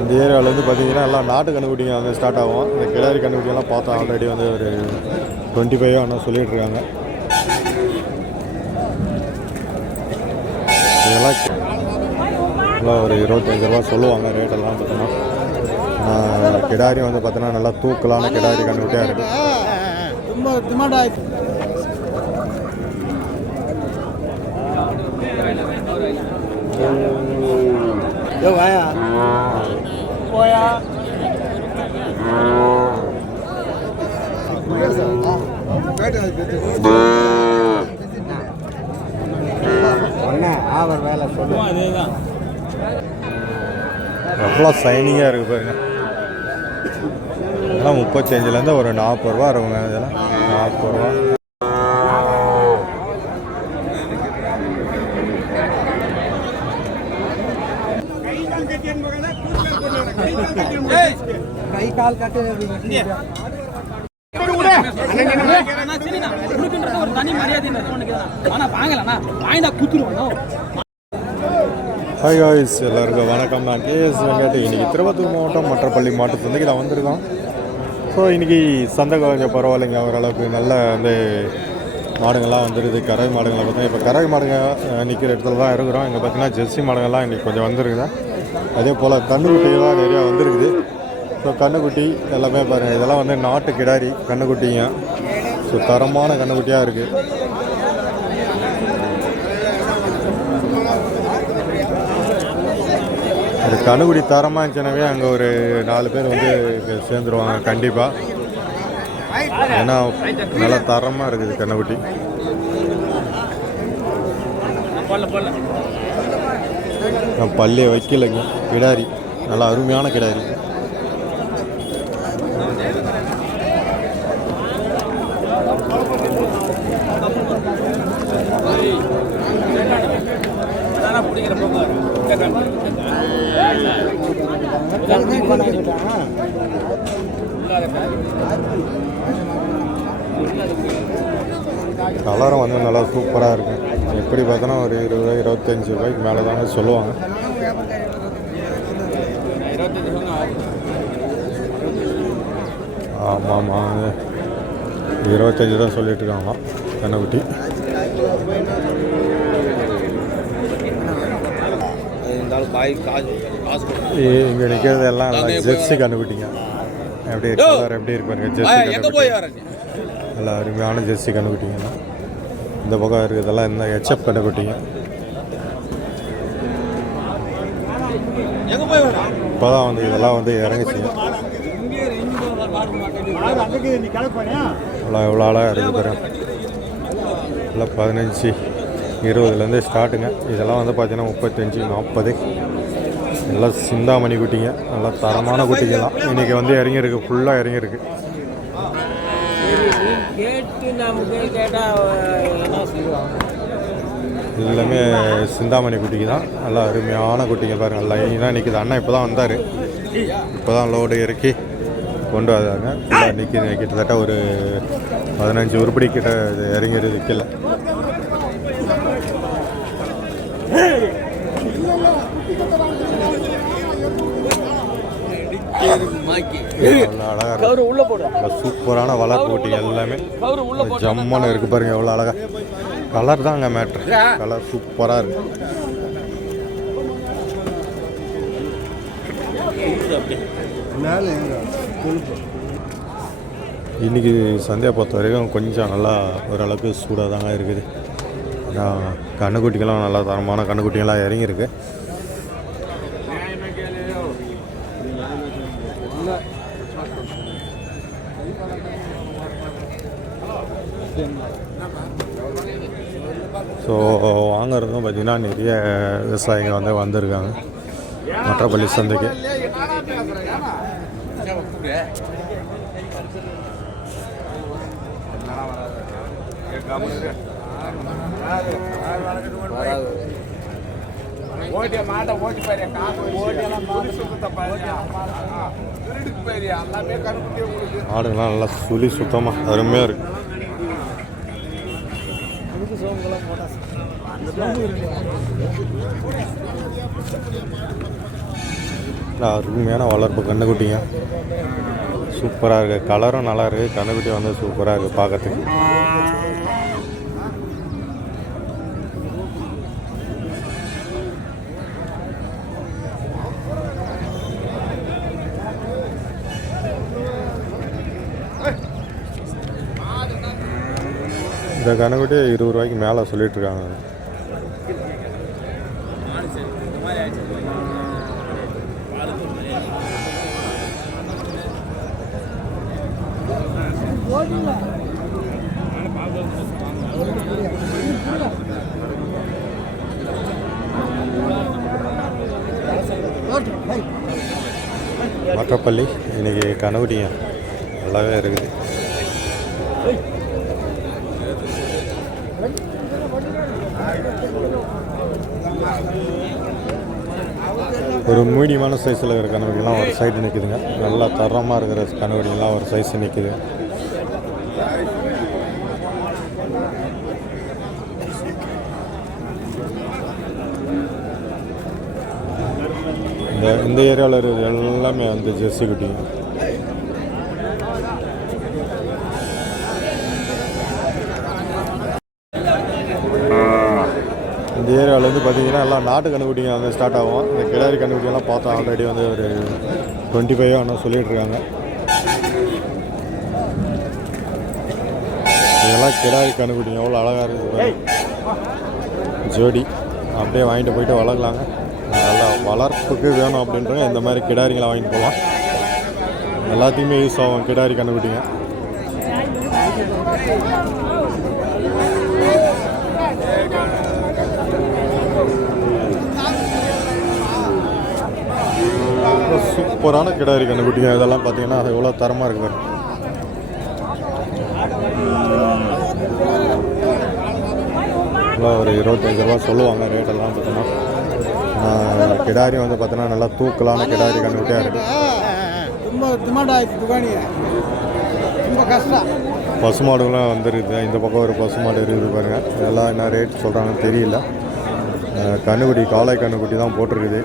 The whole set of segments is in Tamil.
இந்த ஏரியாவில் வந்து பார்த்தீங்கன்னா எல்லாம் நாட்டு கண்டுபிடிங்க வந்து ஸ்டார்ட் ஆகும். இந்த கிடாரி கண்டுபிடிங்கெல்லாம் பார்த்தோம் ஆல்ரெடி வந்து ஒரு 25 ஆனால் சொல்லிகிட்டு இருக்காங்க. இதெல்லாம் ஒரு 25 ரூபா சொல்லுவாங்க ரேட்டெல்லாம் பார்த்தோன்னா. கிடாரி வந்து பார்த்தோன்னா நல்லா தூக்கலான கிடாரி கண்டுபிடியாக இருக்குது. எவ்வளோ சைனிங்காக இருக்குது பாருங்க. இதெல்லாம் 35லேருந்து ஒரு 40 ரூபா இருக்குங்க. இதெல்லாம் 40 ரூபா. கை கால் கட்டு ஒரு தனி மரியாதை. ஹாய் காய்ஸ், எல்லாருக்கும் வணக்கம். நான் கேஎஸ் வெங்கட். இன்றைக்கி திருப்பத்தூர் மாவட்டம் மற்றப்பள்ளி மாட்டு சந்தைக்கு நான் வந்திருக்கோம். ஸோ இன்றைக்கி சந்தை கொஞ்சம் பரவாயில்லைங்க, ஓரளவுக்கு நல்ல வந்து மாடுங்கள்லாம் வந்துடுது. கறவை மாடுங்களை பார்த்தீங்கன்னா இப்போ கறவை மாடுங்க நிற்கிற இடத்துல தான் இருக்கிறோம். இங்கே பார்த்தீங்கன்னா ஜெர்சி மாடுங்கள்லாம் இன்றைக்கி கொஞ்சம் வந்துருக்குது. அதே போல் கண்ணுக்குட்டிகள்லாம் நிறையா வந்துருக்குது. ஸோ கண்ணுக்குட்டி எல்லாமே பாருங்கள், இதெல்லாம் வந்து நாட்டு கிடாரி கண்ணுக்குட்டிங்க. ஸோ தரமான கண்ணுக்குட்டியாக இருக்குது. அது கண்ணுக்குட்டி தரமாக இருந்துச்சுனாவே அங்கே ஒரு 4 பேர் வந்து சேர்ந்துருவாங்க கண்டிப்பாக. ஏன்னா நல்லா தரமாக இருக்குது கண்ணுக்குட்டி. பல்லே வைக்கலைங்க, கிடாரி நல்லா அருமையான கிடாரி. கலரும் வந்து நல்லா சூப்பராக இருக்கும். எப்படி பார்த்தோன்னா ஒரு 20-25 ரூபாய்க்கு மேலே தாங்க சொல்லுவாங்க. ஆமாம் ஆமாம், 25 தான் சொல்லிட்டு இருக்காங்க கண்ணுக்குட்டி. இங்கே நிற்கிறது எல்லாம் ஜெர்சி கண்ணுக்குட்டிங்க. எப்படி கலர் எப்படி இருப்பாருங்க, ஜெர்சி கண்ணுக்குட்டி நல்லா அருமையான ஜெர்சி கண்ணுக்குட்டிங்க. இந்த பக்கம் இருக்கிறதெல்லாம் இந்த ஹெச்எஃப் கண்ணுக்குட்டிங்க. இப்போ தான் வந்து இதெல்லாம் வந்து இறங்கிச்சிங்க. எவ்வளோ அழகாக இருக்குது பாருங்க. இல்லை 15-20லேருந்து ஸ்டார்ட்டுங்க. இதெல்லாம் வந்து பார்த்தீங்கன்னா 35-40. நல்லா சிந்தாமணி குட்டிங்க, நல்லா தரமான குட்டிங்கெல்லாம் இன்றைக்கி வந்து இறங்கியிருக்கு, ஃபுல்லாக இறங்கியிருக்கு. எல்லாமே சிந்தாமணி குட்டிக்கு தான், நல்லா அருமையான குட்டிங்க பாருங்கள். லைனாக நிற்கிது. அண்ணா இப்போ தான் வந்தார், இப்போ தான் லோடு இறக்கி கொண்டு வந்தாங்க. ஃபுல்லாக நிற்கிது. கிட்டத்தட்ட ஒரு 15 உருப்படி கிட்ட இறங்கிறது கீழே. சூப்பரான வளர்ப்பு குட்டி எல்லாமே ஜம்மான இருக்கு பாருங்க. எவ்வளோ அழகா கலர் தாங்க மேட்ரு. கலர் சூப்பராக இருக்கு. இன்னைக்கு சந்தையை பொறுத்த வரைக்கும் கொஞ்சம் நல்லா ஓரளவுக்கு சூடாக தாங்க இருக்குது. கண்ணுக்குட்டிகள்லாம் நல்லா தரமான கண்ணுக்குட்டிகள்லாம் இறங்கியிருக்கு. ஸோ வாங்கிறதும் பார்த்திங்கன்னா நிறைய விவசாயிகள் வந்து வந்திருக்காங்க மற்றப்பள்ளி சந்தைக்கு. ஆடுங்கள்லாம் நல்லா சுழி சுத்தமாக அருமையாக இருக்கு. அருமையான வளர்ப்பு கன்றுக்குட்டிங்க, சூப்பராக இருக்குது. கலரும் நல்லா இருக்குது. கன்றுக்குட்டி வந்து சூப்பராக இருக்குது பார்க்கறதுக்கு. இந்த கன்றுக்குட்டி 20 ரூபாய்க்கு மேலே சொல்லிகிட்ருக்காங்க. மற்றப்பள்ளி இன்றைக்கி கன்றுக்குட்டிங்க நல்லாவே இருக்குது. ஒரு மீடியமான சைஸில் இருக்கிற கன்றுக்குட்டிலாம் ஒரு சைடு நிற்குதுங்க. நல்லா தரமாக இருக்கிற கன்றுக்குட்டிங்கெல்லாம் ஒரு சைஸ் நிற்குது. இந்த ஏரியாவில் இருக்கிறது எல்லாமே வந்து ஜெர்சி குட்டிங்க. இந்த ஏரியாவிலேருந்து பார்த்தீங்கன்னா எல்லாம் நாட்டு கன்றுக்குட்டிங்க வந்து ஸ்டார்ட் ஆகும். இந்த கிடாரி கன்றுக்குட்டியெல்லாம் பார்த்தோம் ஆல்ரெடி வந்து ஒரு 25 ஆனால் சொல்லிகிட்ருக்காங்க. இதெல்லாம் கிடாரி கன்றுக்குட்டிங்க எவ்வளோ அழகாக இருக்குது ஜோடி. அப்படியே வாங்கிட்டு போயிட்டு வளர்க்கலாங்க. நல்லா வளர்ப்புக்கு வேணும் அப்படின்றவங்க இந்த மாதிரி கிடாரிங்களை வாங்கிட்டு போகலாம். எல்லாத்தையுமே யூஸ் ஆகும் கிடாரி கன்றுக்குட்டிங்க. சூப்பரான கிடாரி கன்றுக்குட்டிங்க. இதெல்லாம் பார்த்தீங்கன்னா எவ்வளோ தரமாக இருக்குது. ஒரு 25 ரூபா சொல்லுவாங்க ரேட்டெல்லாம் பார்த்தோன்னா. கிடாரி வந்து பார்த்தோன்னா நல்லா தூக்கலான கிடாரி கன்றுக்குட்டியாக இருக்குது. பசுமாடுகளும் வந்துருக்குது. இந்த பக்கம் ஒரு பசுமாடு இருக்குது பாருங்கள். இதெல்லாம் என்ன ரேட் சொல்கிறாங்கன்னு தெரியல. கன்றுக்குட்டி காளை கன்றுக்குட்டி தான் போட்டிருக்குது.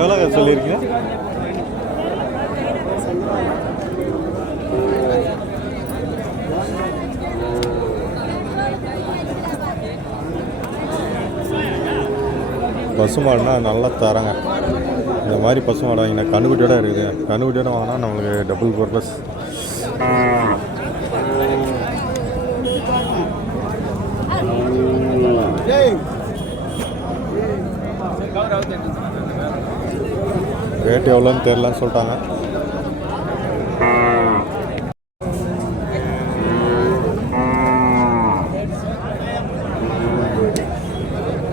எவ்வளோ சொல்லியிருக்கீங்க? பசுமாடுனா நல்லா தரங்க. இந்த மாதிரி பசுமாடு வாங்கினா கன்றுக்குட்டியோட இருக்குது. கன்றுக்குட்டியோட வாங்கினா நம்மளுக்கு டபுள் பர்பஸ். ரேட் எவ்வளோன்னு தெரிலன்னு சொல்லிட்டாங்க.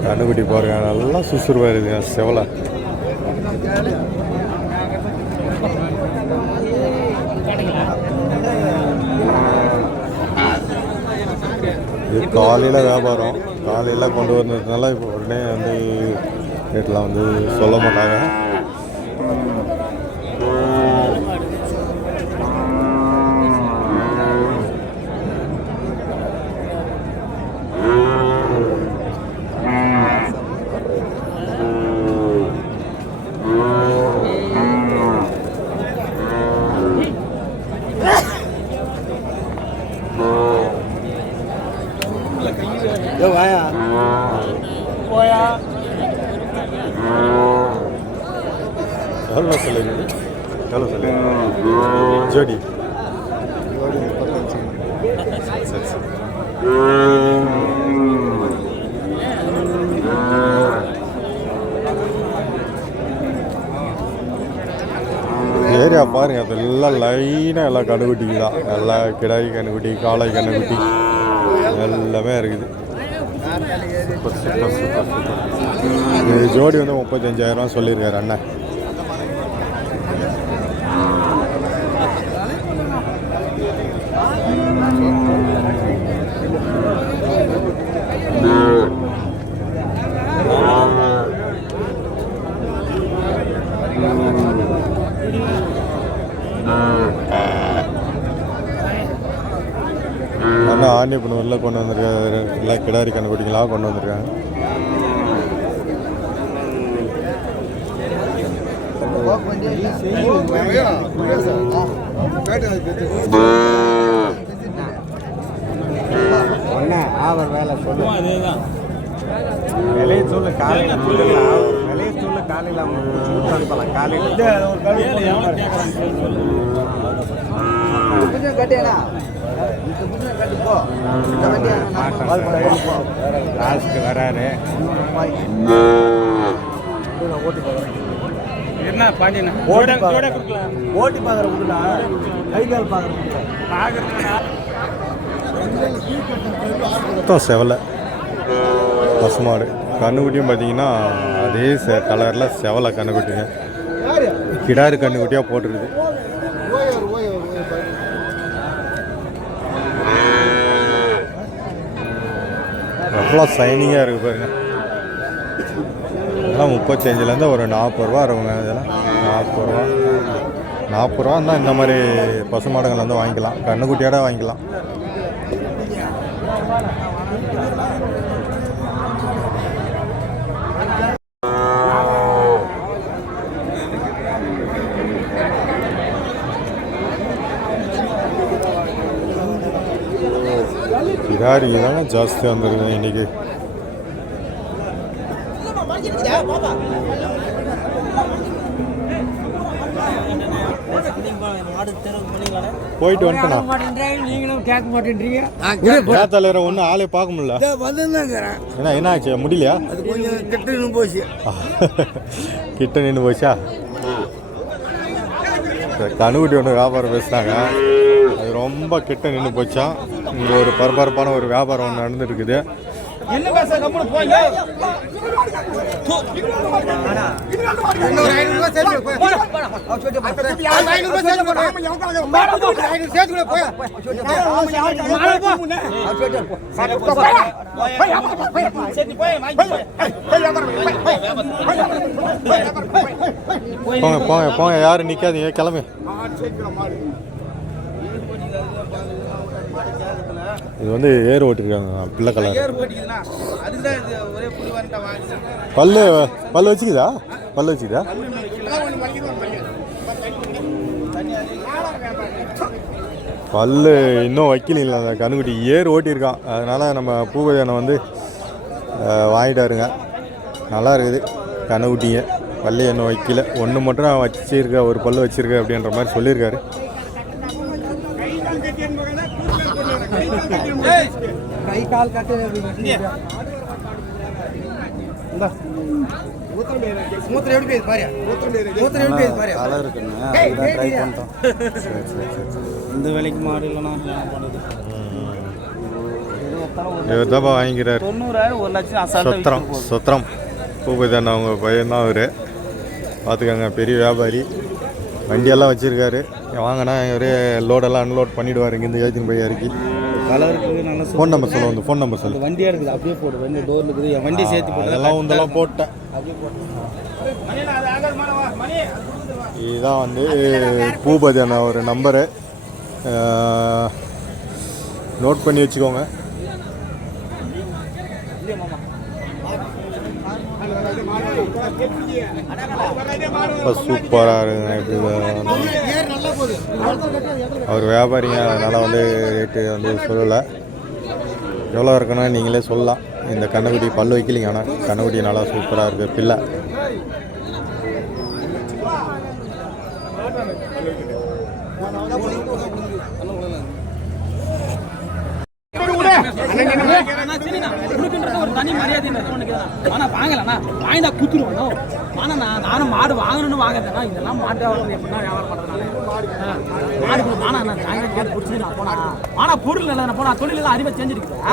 கன்றுக்குட்டி பாருங்க நல்லா சுசுறுவாக இருக்குதுங்க. செவலை இது காலையில் வியாபாரம். காலையில் கொண்டு வந்ததுனால இப்போ உடனே வந்து ரேட்லாம் வந்து சொல்ல மாட்டாங்க. எவ்வளோ சொல்லுங்க? எவ்வளோ சொல்லுங்க? ஜோடி சரி சரி. ஏரியா பாருங்க, அதெல்லாம் லைனாக எல்லாம் கன்றுக்குட்டிக்கு தான். எல்லாம் கிடாரி கன்றுக்குட்டி, காளை கன்றுக்குட்டி எல்லாமே இருக்குது. Super super super super. இது ஜோடி வந்து 35,000 சொல்லியிருக்காரு அண்ணன். அண்ணா ஆண்டியப்பனூரில் கொண்டு வந்திருக்காரு. எல்லாம் கிடாரி கண்டுபிடிக்கலாம் கொண்டு வந்திருக்காங்க. அவர் வேலை சொல்லுவோம் அதேதான் விலையை சொல்லு காலையில் சொல்லலாம். விலையை சொல்லு காலையில் அவங்க அனுப்பலாம். காலையில் லாஸ்ட்டு வராரு. என்ன பாண்டியண்ணா ஓட்டி பார்க்குற கொடுக்கலாம். கை கால் பார்க்குற மொத்தம் செவலை பசுமாடு. கண்ணுக்குட்டியும் பார்த்தீங்கன்னா அதே கலரில் செவலை கண்ணுக்குட்டிங்க. கிடாரு கண்ணுக்குட்டியாக போட்டுருக்குது. எவ்வளோ சைனிங்காக இருக்குது பாருங்க. இதெல்லாம் 35லேருந்து ஒரு 40 ரூபா இருக்குங்க. இதெல்லாம் 40 ரூபா இருந்தால் இந்த மாதிரி பசுமாடுகள் வந்து வாங்கிக்கலாம். கண்ணுக்குட்டியோட வாங்கிக்கலாம். கிடாரி தானே ஜாஸ்தி வந்துருக்குது இன்றைக்கி. போயிட்டு வந்துட்டேண்ணா. நீங்களும் கேட்க மாட்டேன்றீங்க. தலைவரை ஒன்றும் ஆளே பார்க்க முடியல. ஏன்னா என்ன ஆச்சு முடியலையா? அது கொஞ்சம் கிட்ட நின்று போச்சு. கிட்ட நின்று போச்சா? கண்ணுக்குட்டி ஒன்று வியாபாரம் பேசுனாங்க. அது ரொம்ப கிட்ட நின்று போச்சா. இங்கே ஒரு பரபரப்பான ஒரு வியாபாரம் ஒன்று நடந்துருக்குது. என்ன பேச கம்முனு போங்க. இன்னொரு 500 ரூபாய் சேர்த்து போய். 500 ரூபாய் சேர்த்து போய். 500 சேர்த்து போய். போய். போங்க போங்க போங்க, யாரும் நிற்காதீங்க, கிளம்பு. இது வந்து ஏர் ஓட்டிருக்காங்க பிள்ளை கலர். பல்லு வச்சுக்குதா? பல்லு வச்சுக்குதா? பல்லு இன்னும் வைக்கல. அந்த கண்ணுக்குட்டி ஏர் ஓட்டியிருக்கான். அதனால் நம்ம பூபதியான வந்து வாங்கிட்டாருங்க. நல்லா இருக்குது கண்ணுக்குட்டிங்க. பல்லு இன்னும் வைக்கல. ஒன்று மட்டும் வச்சிருக்க, ஒரு பல்லு வச்சிருக்க அப்படின்ற மாதிரி சொல்லியிருக்காரு. கை கால் கட்டு மூத்திரம் எப்படி பேசு பாரு. மூத்திரம் எப்படி பேசு பாரு. கலர் இருக்குங்க. ட்ரை பண்ணிட்டோம். இந்த வேலைக்கு மாடு இல்லைன்னா பண்ணுது. இவர் தான் வாங்கிக்கிறார். 90,000 1 லட்சம் சொத்திரம் பூபதியான அவங்க பையன்தான் அவர். பார்த்துக்கோங்க, பெரிய வியாபாரி. வண்டியெல்லாம் வச்சுருக்காரு. வாங்கினா இவரே லோடெல்லாம் அன்லோட் பண்ணிவிடுவார். இங்கேருந்து ஏற்றின்னு போய் இறக்கி. கலருக்கு நல்ல ஃபோன் நம்பர் சொல்லுவோம். இந்த ஃபோன் நம்பர் சொல்லு. வண்டியாக இருக்குது அப்படியே போடு. 2 டோர் இருக்குது. என் வண்டியை சேர்த்து போட்டு அதெல்லாம் உந்தெல்லாம் போட்டேன். அப்படியே போட்டு இதுதான் வந்து பூபதியான ஒரு நம்பரு. நோட் பண்ணி வச்சுக்கோங்க. சூப்பராக இருக்குங்க. அவர் வியாபாரிங்க, அதனால் வந்து ரேட்டு வந்து சொல்லலை. எவ்வளோ இருக்குன்னா நீங்களே சொல்லலாம். இந்த கண்ணுக்குட்டி பல்லு வைக்கலிங்க. ஆனால் கண்ணுக்குட்டி நல்லா சூப்பராக இருக்குது. பிள்ளை ஒரு தனி மரியாதை வாங்கலண்ணா. வாங்கினா குத்துருவோம். ஆனால் நானும் மாடு வாங்கணும்னு வாங்குறேன்னா இதெல்லாம் மாட்டு எப்படின்னா வியாபாரம் பண்ணுறதுனால மாடு மானா நான் சாயங்காலம் கேட்டு பிடிச்சி நான் போனா ஆனால் பொருள் இல்லை. நான் போனா தொழில் தான் அறிவை செஞ்சுருக்கேன்.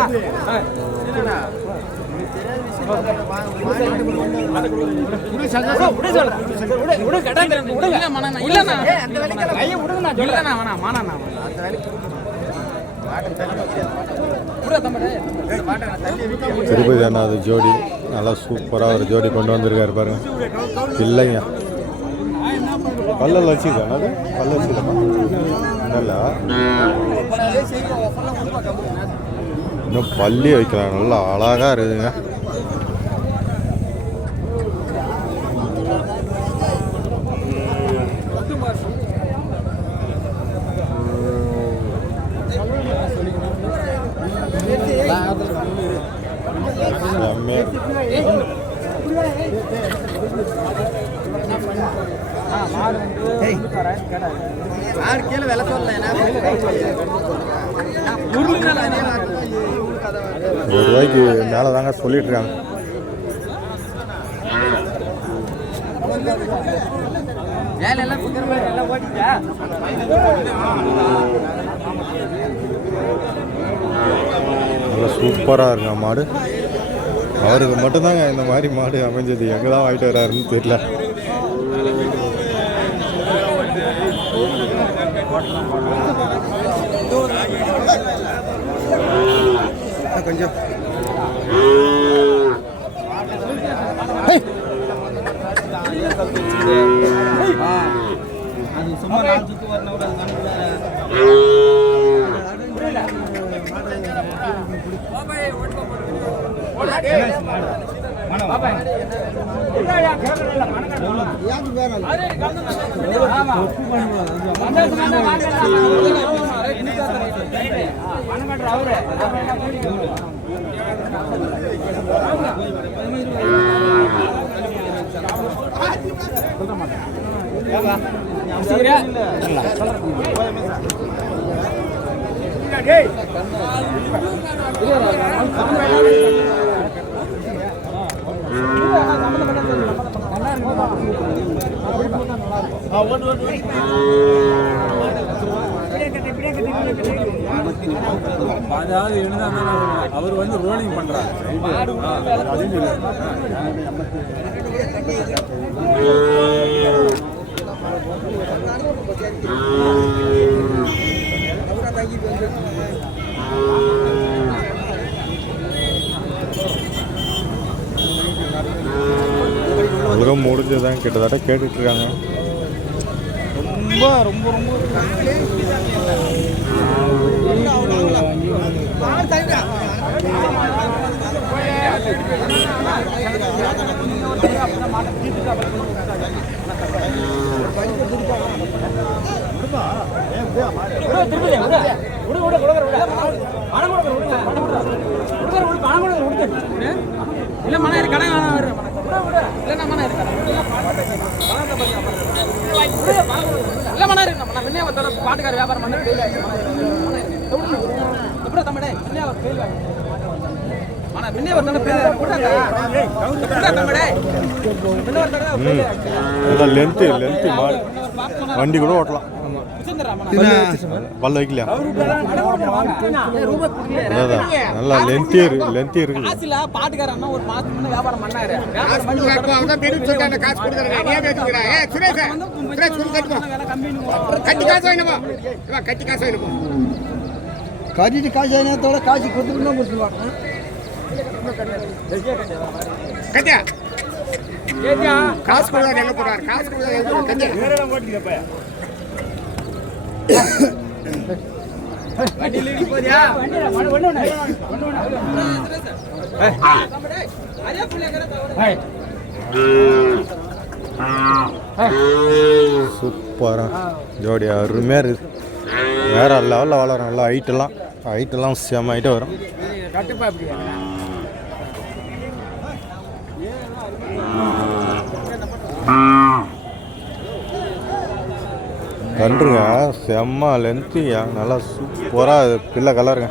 திருப்பதி அண்ணா அது ஜோடி நல்லா சூப்பராக ஒரு ஜோடி கொண்டு வந்திருக்காரு பாருங்க. இல்லைங்க பல்லல் வச்சுதான் அது பல்ல வச்சுதான் இல்லை இன்னும் பள்ளி வைக்கலாம். நல்லா அழகாக இருக்குதுங்க. கீழே விலை சொல்ல ₹1 மேலே தாங்க சொல்லிட்டு இருக்காங்க. நல்லா சூப்பராக இருக்குங்க மாடு. அவருக்கு மட்டும்தாங்க இந்த மாதிரி மாடு அமைஞ்சது. எங்கே தான் வாங்கிட்டு வர்றாருன்னு தெரியல. கொஞ்சம் சும்மா சுத்து வரணும் அதாவது அவர் வந்து ரோலிங் பண்றாரு. உலகம் முடிஞ்சதான் கிட்டத்தட்ட கேட்டுட்டு இருக்காங்க. ரொம்ப ரொம்ப ரொம்ப இல்ல மன இருக்கு கடை இல்ல மன இருக்கு இல்ல மன இருக்கு நம்ம பின்னே பாட்டுக்கார வியாபாரம் பண்ண எப்படி தமிழே லென்த்து மாடு வண்டி கூட ஓட்டலாம். பல்ல வைக்கலையா? நல்லா லென்த்தி இருக்குது. பாட்டுக்காரன் ஒரு மாசம் வியாபாரம் பண்ணாரு. கட்டிட்டு காசு ஐநூத்தோட காசு கொடுத்துட்டு தான் கொடுத்துருவாங்க. காசு கொடுத்தாரு எங்க போறாரு? காசு கொடுத்தாரு சூப்பரா ஜோடி அருமையா இருக்கு. வேற லெவலில் வளரும். நல்லா ஹைட்டெல்லாம் செம்ம ஹைட்டாக வரும். கன்றுங்க செம்ம லென்த்தியா நல்லா சூப்பராக பிள்ளை கலருங்க.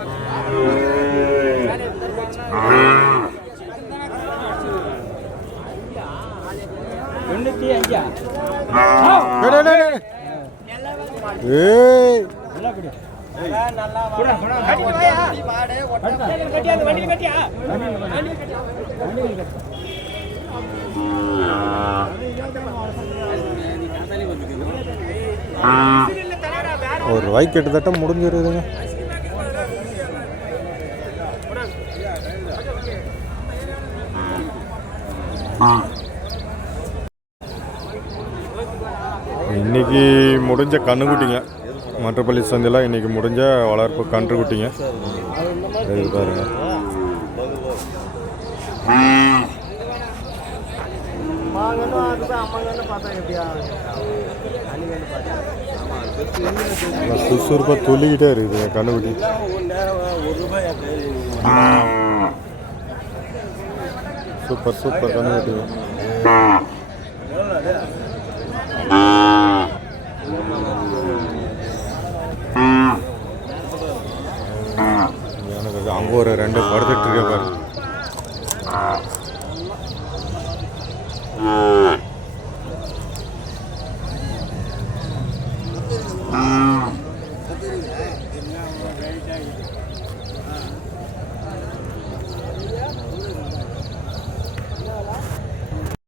ஒரு ரூபாய்க்கு கிட்டத்தட்ட முடிஞ்சிருதுங்க. இன்னைக்கு முடிஞ்ச கன்றுக்குட்டிங்க மற்றப்பள்ளி சந்தையில் இன்னைக்கு முடிஞ்ச வளர்ப்பு கன்றுக்குட்டிங்க இது பாருங்க. சுறுசுறுப்பாக துள்ளிக்கிட்டே இருக்குது கன்றுக்குட்டி. சூப்பர் சூப்பர் கன்றுக்குட்டிங்க. எனக்கு அங்கே ஒரு 2 படுத்துட்டு இருக்க பாரு.